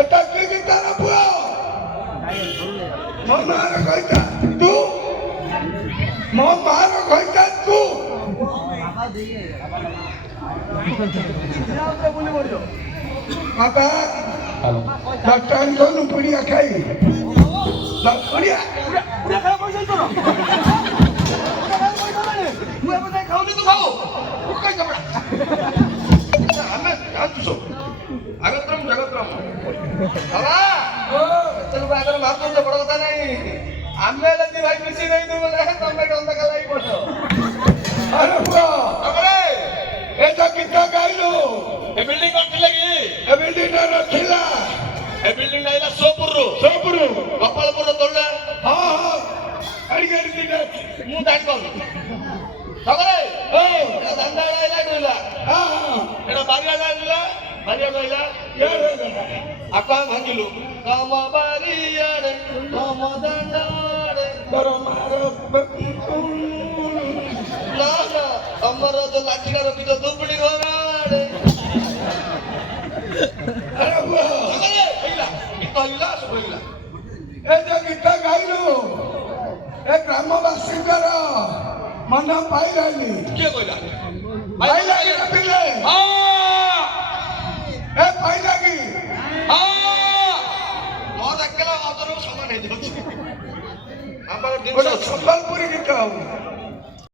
এটা কি গীতার পুয়া মার কইতা তু মার কইতা তু মাতা ডাক্তার কোন পুড়িয়া খাই পুড়িয়া পুড়িয়া খাওয়া পয়সা তো না মুই আপনি খাওনি তো খাও কই যাবড়া আমি কাঁদছো আগতরাম জগতরাম বাবা ও চলো আগর মার তো বড় কথা নাই আমি যদি ভাই খুশি নাই তো বলে তুমি গন্ধ কালাই পড়ো আরে বাবা আরে এটা কিটা গাইলো এ বিল্ডিং কোন লাগি এ বিল্ডিং না ଥିଲା এ বিল্ডিং নাইলা সোপুরু কপালপুর তোলা হ্যাঁ আই গরি দিনা মু দাঁড় কর সগরে ও এটা ধান্দা আইলা কইলা হ্যাঁ এটা বাড়িয়া গাইলা আকা ভাঙিলু কাম বাড়িয়াড়ে কাম দাঁড়াড়ে বড় মার না না আমার তো লাঠিটা রকিত দুপড়ি ঘরাড়ে আরে বাবা সগরে কইলা কি কইলা কইলা এ যে গীত গাইলু এ গ্রামবাসীଙ୍କର মন পাইলানি কে কইলা পাইলানি না পিলে হ্যাঁ এ পাইলানি হ্যাঁ মোর একলা অতর সমান হই যাচ্ছে আমার দিন সম্বলপুরি গীত